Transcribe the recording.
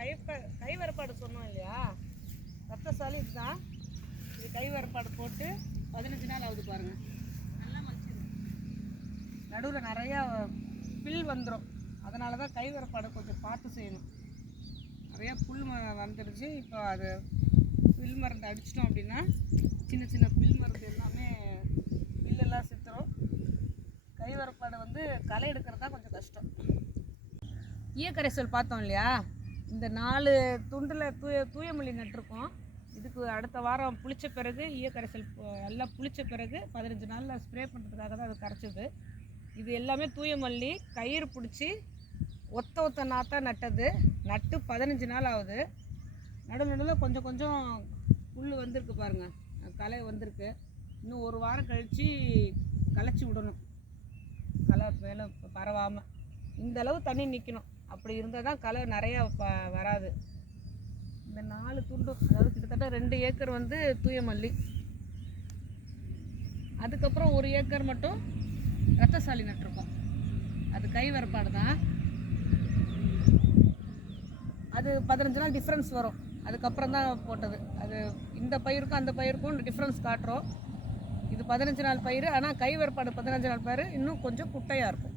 கை வேறுபாடு சொன்னோம் இல்லையா, ரத்தசாலி இதுதான். இது கை வேறுபாடு போட்டு 15 நாள் ஆகுது பாருங்கள். நல்லா மலிச்சிடும். நடுவில் நிறையா பில் வந்துடும். அதனால தான் கை வேறுபாடு கொஞ்சம் பார்த்து செய்யணும். நிறையா புல் வந்துடுச்சு. இப்போ அது பில் மருந்து அடிச்சிட்டோம் அப்படின்னா சின்ன சின்ன பில் மருந்து எல்லாமே பில்லெல்லாம் சித்துரும். கை வேறுபாடு வந்து களை எடுக்கிறது தான் கொஞ்சம் கஷ்டம். ஈயக்கரைசல் பார்த்தோம் இல்லையா, இந்த 4 துண்டில் தூயமல்லி நட்டிருக்கோம். இதுக்கு அடுத்த வாரம் புளித்த பிறகு ஈயக்கரைசல் எல்லாம் புளித்த பிறகு 15 நாளில் ஸ்ப்ரே பண்ணுறதுக்காக தான் அது கரைச்சது. இது எல்லாமே தூயமல்லி கயிறு பிடிச்சி ஒத்த நாற்றாக நட்டது. நட்டு 15 நாள் ஆகுது. நடுவில் கொஞ்சம் கொஞ்சம் புல் வந்திருக்கு பாருங்கள், களை வந்திருக்கு. இன்னும் ஒரு வாரம் கழித்து களைச்சி விடணும். களை மேலே பரவாமல் இந்தளவு தண்ணி நிற்கணும். அப்படி இருந்தால் தான் களை நிறையா வராது. இந்த 4 துண்டு, அதாவது கிட்டத்தட்ட 2 ஏக்கர் வந்து தூயமல்லி. அதுக்கப்புறம் 1 ஏக்கர் மட்டும் ரத்தசாலி நட்டிருக்கோம். அது கை வேறுபாடு தான். அது 15 நாள் டிஃப்ரென்ஸ் வரும். அதுக்கப்புறம் தான் போட்டது. அது இந்த பயிருக்கும் அந்த பயிருக்கும் டிஃப்ரென்ஸ் காட்டுறோம். இது 15 நாள் பயிர். ஆனால் கை வேறுபாடு 15 நாள் பயிர் இன்னும் கொஞ்சம் குட்டையாக இருக்கும்.